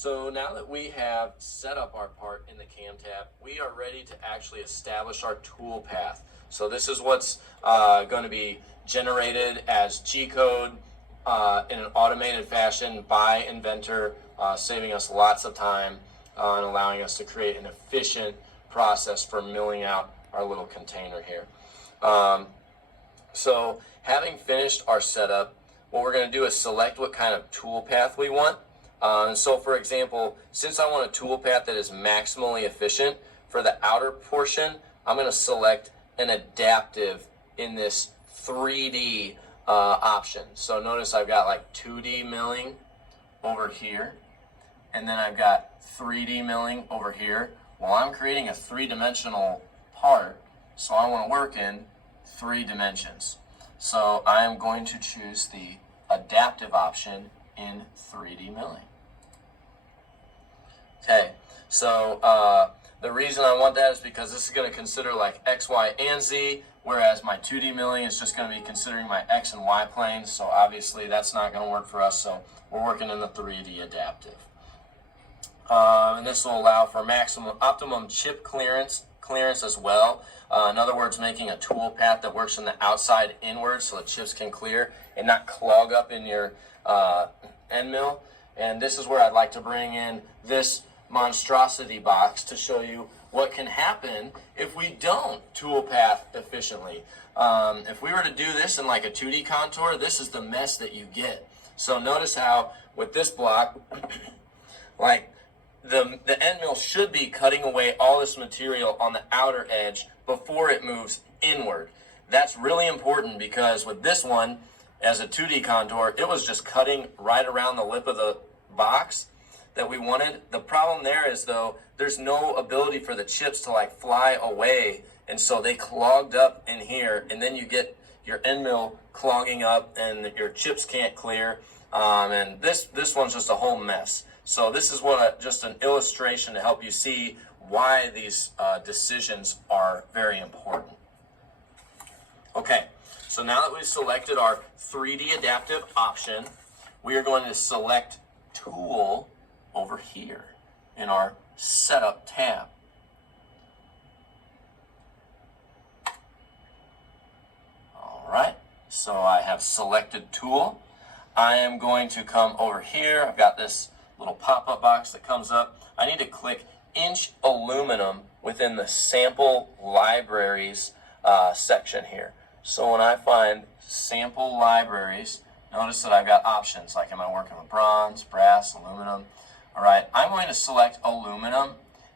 So now that we have set up our part in the cam tab, we are ready to actually establish our tool path. So this is what's going to be generated as G-code in an automated fashion by Inventor, saving us lots of time and allowing us to create an efficient process for milling out our little container here. So having finished our setup, what we're going to do is select what kind of tool path we want. So for example, since I want a tool path that is maximally efficient, for the outer portion, I'm going to select an adaptive in this 3D option. So notice I've got like 2D milling over here, and then I've got 3D milling over here. Well, I'm creating a three-dimensional part, so I want to work in 3 dimensions. So I am going to choose the adaptive option in 3D milling. Okay, so the reason I want that is because this is going to consider like X, Y, and Z, whereas my 2D milling is just going to be considering my X and Y planes, so obviously that's not going to work for us, so we're working in the 3D adaptive. And this will allow for optimum chip clearance as well. In other words, making a tool path that works from the outside inward so the chips can clear and not clog up in your end mill. And this is where I'd like to bring in this monstrosity box to show you what can happen if we don't tool path efficiently. If we were to do this in like a 2D contour, this is the mess that you get. So notice how with this block, like the end mill should be cutting away all this material on the outer edge before it moves inward. That's really important because with this one, as a 2D contour, it was just cutting right around the lip of the box that we wanted. The problem there is though, there's no ability for the chips to like fly away, and so they clogged up in here, and then you get your end mill clogging up and your chips can't clear, and this one's just a whole mess. So this is just an illustration to help you see why these decisions are very important. Okay, so now that we've selected our 3D adaptive option, we are going to select Tool over here in our Setup tab. All right, so I have selected Tool. I am going to come over here. I've got this little pop-up box that comes up. I need to click Inch Aluminum within the Sample Libraries section here. So when I find Sample Libraries, notice that I've got options like am I working with bronze, brass, aluminum. All right, I'm going to select aluminum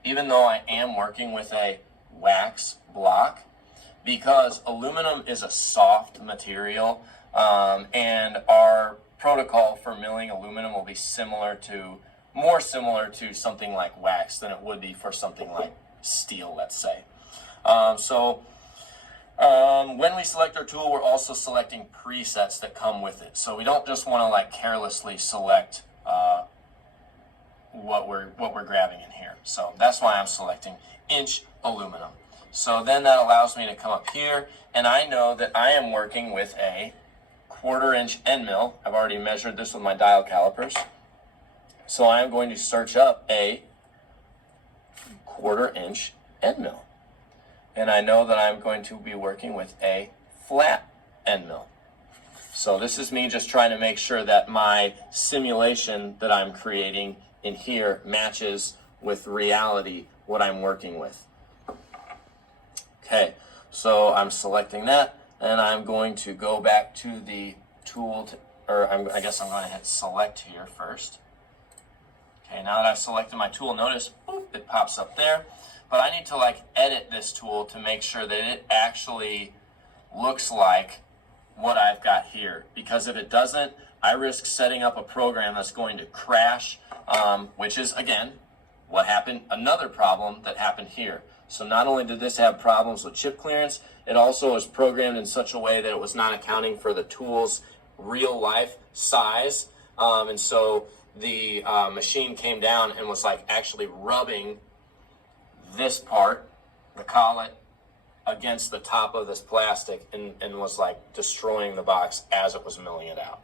even though I am working with a wax block because aluminum is a soft material, and our protocol for milling aluminum will be more similar to something like wax than it would be for something like steel, let's say. When we select our tool, we're also selecting presets that come with it. So we don't just want to like carelessly select what we're grabbing in here. So that's why I'm selecting Inch Aluminum. So then that allows me to come up here, and I know that I am working with a 1/4 inch end mill. I've already measured this with my dial calipers. So I'm going to search up a 1/4 inch end mill. And I know that I'm going to be working with a flat end mill. So this is me just trying to make sure that my simulation that I'm creating in here matches with reality what I'm working with. Okay, so I'm selecting that, and I'm going to go back to the tool, I guess I'm going to hit select here first. Okay, now that I've selected my tool, notice, boop, it pops up there. But I need to like edit this tool to make sure that it actually looks like what I've got here. Because if it doesn't, I risk setting up a program that's going to crash, which is, again, another problem that happened here. So not only did this have problems with chip clearance, it also was programmed in such a way that it was not accounting for the tool's real life size. And so the machine came down and was like actually rubbing this part, the collet, against the top of this plastic and was like destroying the box as it was milling it out.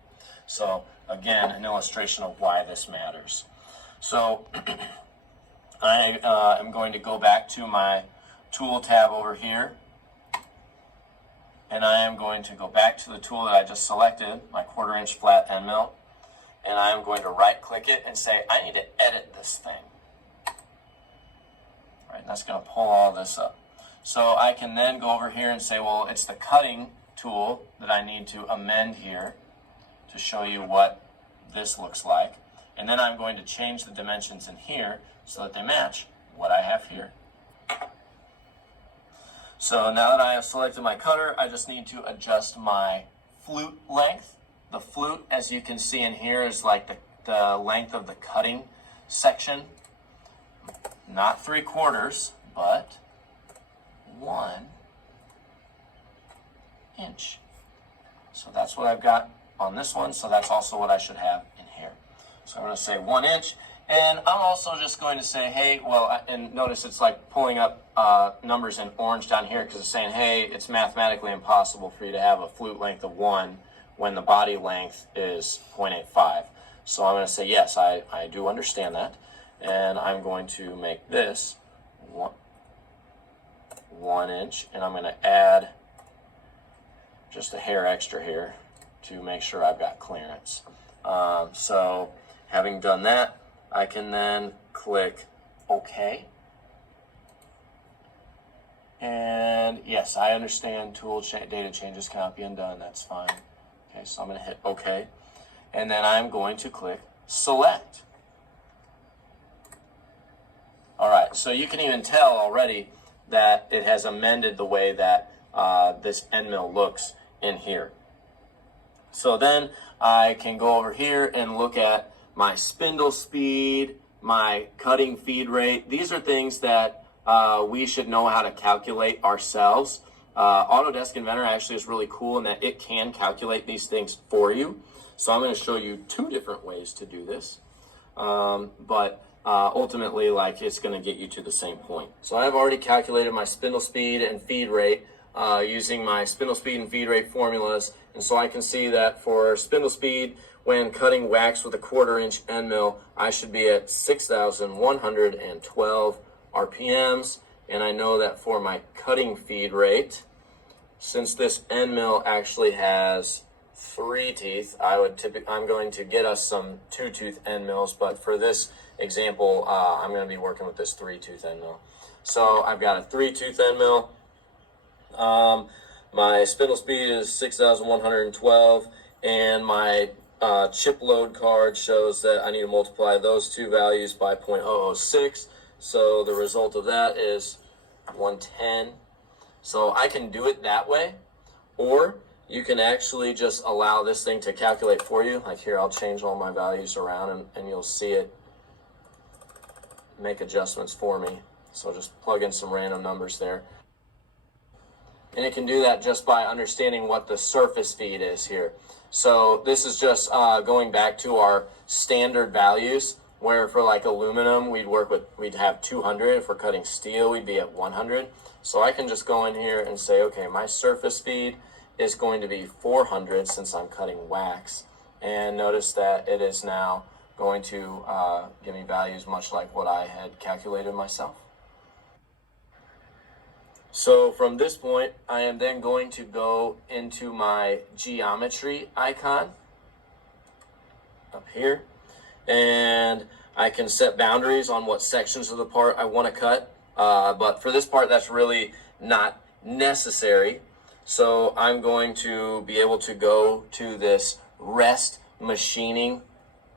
So again, an illustration of why this matters. So I am going to go back to my tool tab over here, and I am going to go back to the tool that I just selected, my 1/4 inch flat end mill, and I am going to right click it and say I need to edit this thing. Right, and that's going to pull all this up. So I can then go over here and say, well, it's the cutting tool that I need to amend here to show you what this looks like. And then I'm going to change the dimensions in here so that they match what I have here. So now that I have selected my cutter, I just need to adjust my flute length. The flute, as you can see in here, is like the length of the cutting section. Not 3/4, but 1 inch. So that's what I've got on this one, so that's also what I should have in here. So I'm going to say 1 inch, and I'm also just going to say, hey, well, and notice it's like pulling up numbers in orange down here because it's saying, hey, it's mathematically impossible for you to have a flute length of 1 when the body length is 0.85. So I'm going to say, yes, I do understand that, and I'm going to make this 1 inch, and I'm going to add just a hair extra here to make sure I've got clearance. So having done that, I can then click OK. And yes, I understand data changes cannot be undone. That's fine. Okay, so I'm going to hit OK. And then I'm going to click Select. All right, so you can even tell already that it has amended the way that this end mill looks in here. So then I can go over here and look at my spindle speed, my cutting feed rate. These are things that we should know how to calculate ourselves. Autodesk Inventor actually is really cool in that it can calculate these things for you. So I'm going to show you 2 different ways to do this. But ultimately, like, it's going to get you to the same point. So I've already calculated my spindle speed and feed rate using my spindle speed and feed rate formulas. And so I can see that for spindle speed, when cutting wax with a 1/4 inch end mill, I should be at 6,112 RPMs. And I know that for my cutting feed rate, since this end mill actually has 3 teeth, I'm going to get us some 2-tooth end mills, but for this example, I'm going to be working with this 3-tooth end mill. So I've got a 3-tooth end mill. My spindle speed is 6,112, and my chip load card shows that I need to multiply those 2 values by 0.006. So the result of that is 110. So I can do it that way, or you can actually just allow this thing to calculate for you. Like here, I'll change all my values around, and you'll see it make adjustments for me. So just plug in some random numbers there. And it can do that just by understanding what the surface feed is here. So this is just going back to our standard values, where for like aluminum, we'd have 200. If we're cutting steel, we'd be at 100. So I can just go in here and say, okay, my surface feed is going to be 400 since I'm cutting wax. And notice that it is now going to give me values much like what I had calculated myself. So from this point, I am then going to go into my geometry icon up here, and I can set boundaries on what sections of the part I want to cut. But for this part, that's really not necessary. So I'm going to be able to go to this rest machining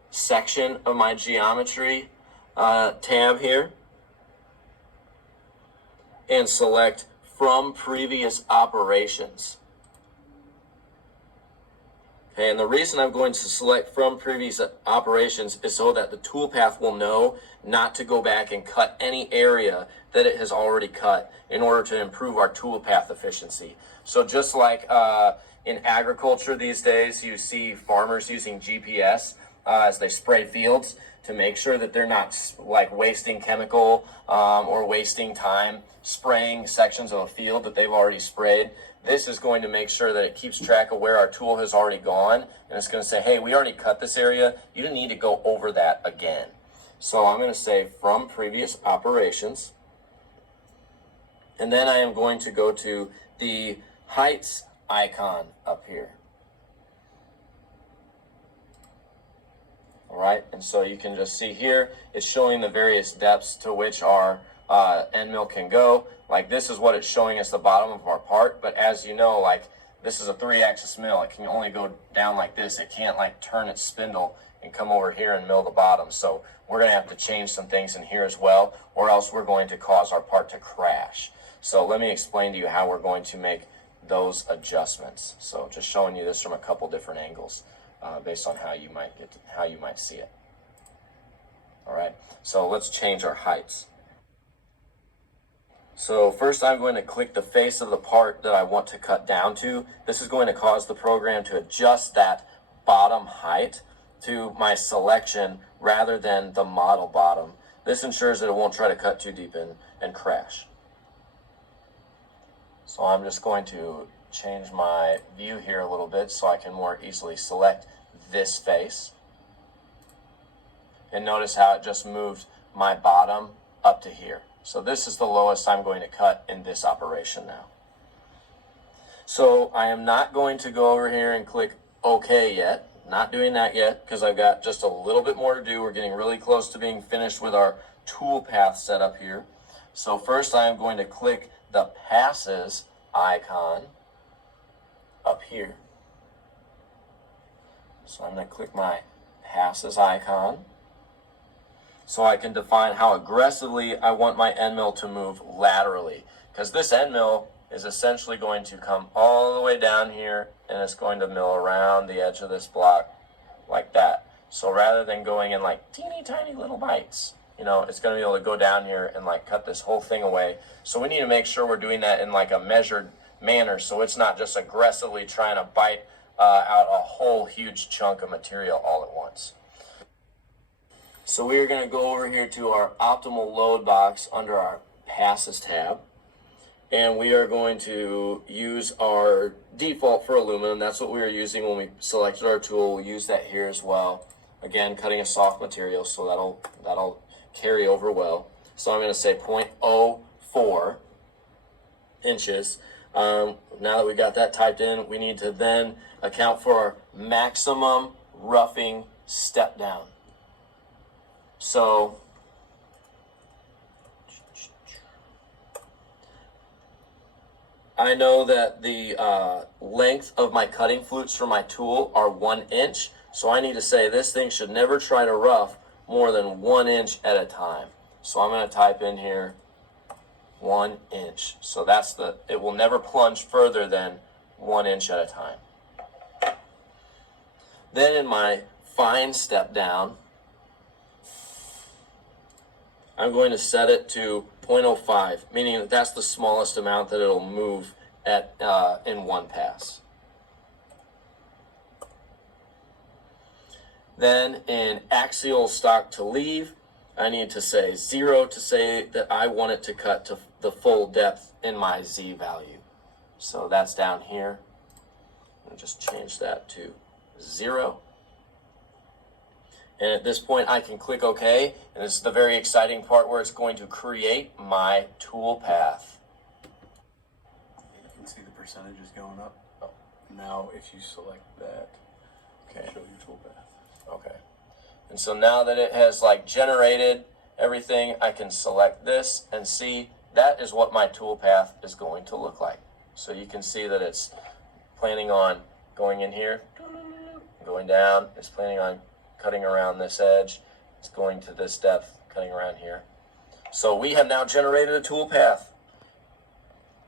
section of my geometry tab here and select from previous operations. Okay, and the reason I'm going to select from previous operations is so that the toolpath will know not to go back and cut any area that it has already cut in order to improve our toolpath efficiency. So just like in agriculture these days, you see farmers using GPS as they spray fields to make sure that they're not like wasting chemical or wasting time spraying sections of a field that they've already sprayed. This is going to make sure that it keeps track of where our tool has already gone, and it's going to say, hey, we already cut this area. You didn't need to go over that again. So I'm going to say from previous operations. And then I am going to go to the heights icon up here. All right, and so you can just see here, it's showing the various depths to which our end mill can go. Like this is what it's showing us the bottom of our part, but as you know, like this is a 3-axis mill. It can only go down like this. It can't like turn its spindle and come over here and mill the bottom. So we're going to have to change some things in here as well, or else we're going to cause our part to crash. So let me explain to you how we're going to make those adjustments. So just showing you this from a couple different angles based on how you might see it. All right, so let's change our heights. So first I'm going to click the face of the part that I want to cut down to. This is going to cause the program to adjust that bottom height to my selection rather than the model bottom. This ensures that it won't try to cut too deep and crash. So I'm just going to change my view here a little bit so I can more easily select this face. And notice how it just moved my bottom up to here. So this is the lowest I'm going to cut in this operation now. So I am not going to go over here and click OK yet. Not doing that yet because I've got just a little bit more to do. We're getting really close to being finished with our toolpath setup here. So first I am going to click the passes icon up here. So I'm going to click my passes icon so I can define how aggressively I want my end mill to move laterally, because this end mill is essentially going to come all the way down here and it's going to mill around the edge of this block like that. So rather than going in like teeny tiny little bites, you know, it's going to be able to go down here and like cut this whole thing away. So we need to make sure we're doing that in like a measured manner so it's not just aggressively trying to bite out a whole huge chunk of material all at once. So we are going to go over here to our optimal load box under our passes tab. And we are going to use our default for aluminum. That's what we were using when we selected our tool. We'll use that here as well. Again, cutting a soft material, so that'll carry over well. So I'm going to say 0.04 inches. Now that we got that typed in, we need to then account for our maximum roughing step down. So I know that the length of my cutting flutes for my tool are 1 inch. So I need to say this thing should never try to rough more than 1 inch at a time. So I'm going to type in here 1 inch. So that's it will never plunge further than 1 inch at a time. Then in my fine step down, I'm going to set it to 0.05, meaning that that's the smallest amount that it'll move at in one pass. Then in axial stock to leave, I need to say 0 to say that I want it to cut to the full depth in my Z value. So that's down here. I'll just change that to 0. And at this point, I can click OK. And this is the very exciting part where it's going to create my tool path. You can see the percentages going up. Oh. Now, if you select that, okay, show your tool path. Okay. And so now that it has like generated everything, I can select this and see that is what my tool path is going to look like. So you can see that it's planning on going in here, going down. It's planning on cutting around this edge. It's going to this depth, cutting around here. So we have now generated a tool path.